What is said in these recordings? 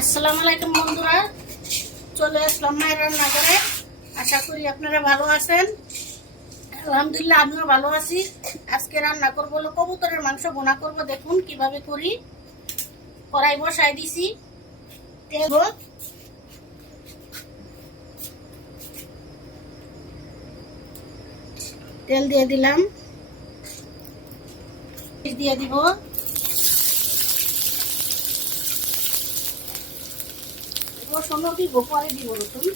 আসসালামু আলাইকুম বন্ধুরা। চলে আসলাম মায়ের রান্না করে আশা করি আপনারা ভালো আছেন। আলহামদুলিল্লাহ, আমিও ভালো আছি। আজকে রান্না করব হলো কবুতরের মাংস বোনা করব। দেখুন কীভাবে করি। কড়াই বসাই দিছি। তেল তেল দিয়ে দিলাম। দিয়ে দিব। রসুন দিব পরে দিব রসুন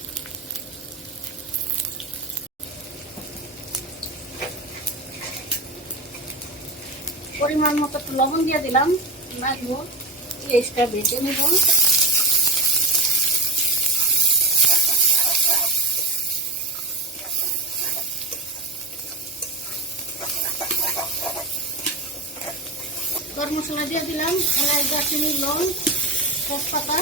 পরিমাণ মতো একটু লবণ দিয়ে দিলাম। নাড়ব পেস্টটা বেটে নেব। গরম মশলা দিয়ে দিলাম, এলাচ, দারচিনি লং তেজপাতা।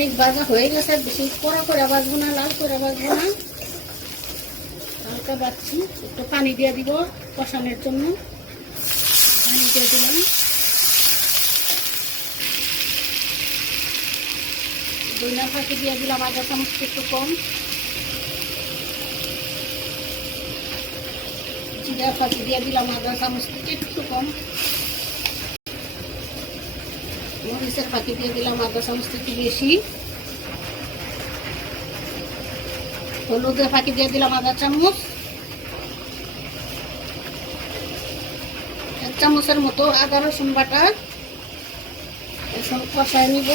এক ভাজা হয়ে গেছে, বেশি কড়া করে বাজবো না, লাল করে বাজবো না। হালকা বাচ্ছি একটু পানি দিয়ে দিব কষানোর জন্য। পানি দিয়ে দিলাম। দইনা ফাঁকি দিয়ে দিলাম আধা চামচ একটু কম। জিরা ফাঁকি দিয়ে দিলাম আধা চামচ একটু কম। মরিচের ফাঁকি দিয়ে দিলাম আধা চামচ থেকে বেশি। হলুদের ফাঁকি দিয়ে দিলাম, আধা চামচ। এক চামচের মতো আদা, রসুন বাটা। রসুন কষায় নিব।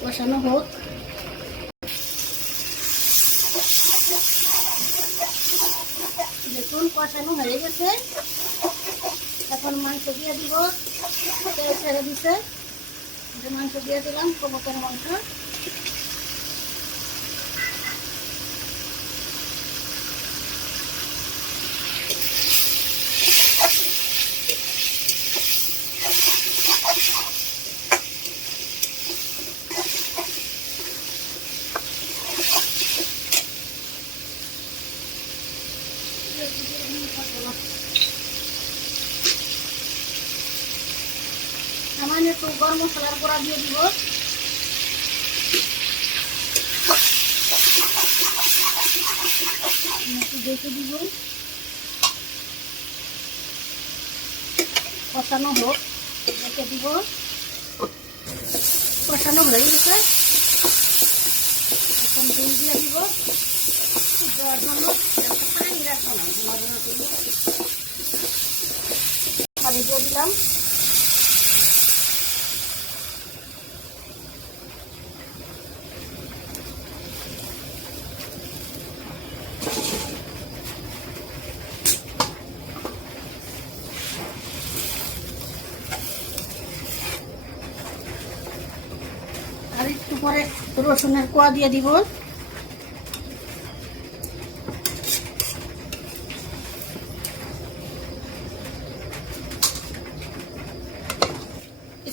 কষানো হোক দেখুন কষানো হয়ে গেছে। এখন মাংস দিয়ে দিব। ছেড়ে যে মাংস দিয়ে দিলাম কবকের মাংস। সামান্য একটু গরম মশলার গুঁড়া দিয়ে দিব। দেখে দিব। কষানো হোক দেখে দিব। কষানো হয়ে গেছে। এখন দিয়ে দিব। জন্য একটা পানি রাখব না পানি দিয়ে দিলাম। আর একটু পরে রসুনের কোয়া দিয়ে দিব।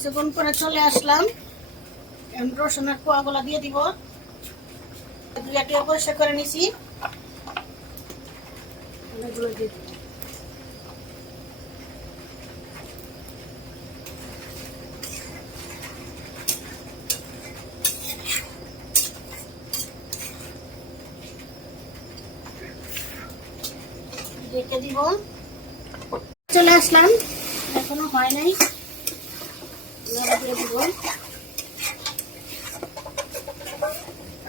কিছুক্ষণ পরে চলে আসলাম। রসুনের কোয়াগুলা দিয়ে দিব। পরিষ্কার করে নিছি। এগুলো দিব। চলে আসলাম। এখনও হয় নাই।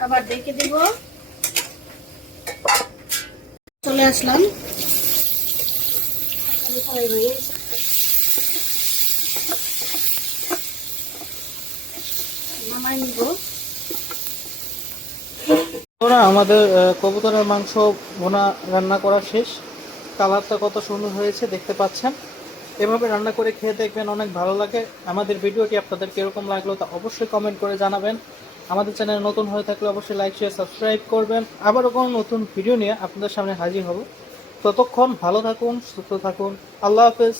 আবার দিব। চলে আসলাম। আমাদের কবুতরের মাংস ভোনা রান্না করা শেষ। কালারটা কত সুন্দর হয়েছে দেখতে পাচ্ছেন? এভাবে রান্না করে খেয়ে দেখবেন অনেক ভালো লাগে। আমাদের ভিডিওটি আপনাদের কীরকম লাগল তা অবশ্যই কমেন্ট করে জানাবেন। আমাদের চ্যানেল নতুন হয়ে থাকলে অবশ্যই লাইক শেয়ার সাবস্ক্রাইব করবেন। আবারও কোনো নতুন ভিডিও নিয়ে আপনাদের সামনে হাজির হব। ততক্ষণ ভালো থাকুন, সুস্থ থাকুন। আল্লাহ হাফেজ।